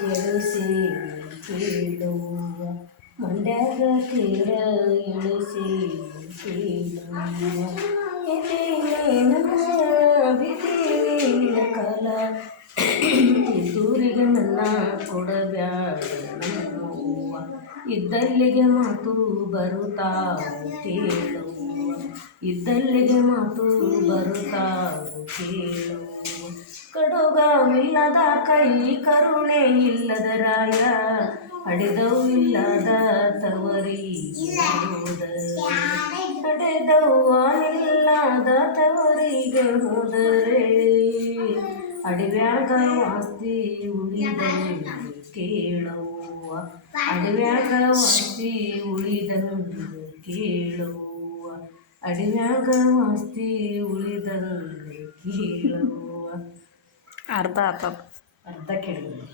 ಎಳಿಸಿ ಕೇಳುವ ಮಂಡ್ಯಾಗ ತೀರ ಎಳಿಸಿ ಕೇಳುವ ಬಿದ್ದೀನ ಕಾಲ ದೂರಿಗೆ ನನ್ನ ಕೊಡಬ್ಯಾಡ ನಮ್ಮವ್ವ ಇದ್ದಲ್ಲಿಗೆ ಮಾತು ಬರುತ್ತಾವು ಕೇಳುವ ಇದ್ದಲ್ಲಿಗೆ ಮಾತು ಬರುತ್ತಾವು ಕೇಳುವ ಕಡುಗವಿಲ್ಲದ ಕೈ ಕರುಣೆ ಇಲ್ಲದ ರಾಯ ಹಡೆದವು ಇಲ್ಲದ ತವರಿಗೆ ಹಡೆದವ್ವನಿಲ್ಲದ ತವರಿಗೆ ಹೋದರೆ ಅಡವ್ಯಾಗ ವಾಸ್ತಿ ಉಳಿದಂಗೆ ಕೇಳುವ ಅಡವ್ಯಾಗ ವಾಸ್ತಿ ಉಳಿದಂಗೆ ಕೇಳುವ ಅಡವ್ಯಾಗ ವಾಸ್ತಿ ಉಳಿದಂಗೆ ಕೇಳುವ ಅರ್ಧ ಆತ ಅರ್ಧ ಕೇಳಿದ್ವಿ.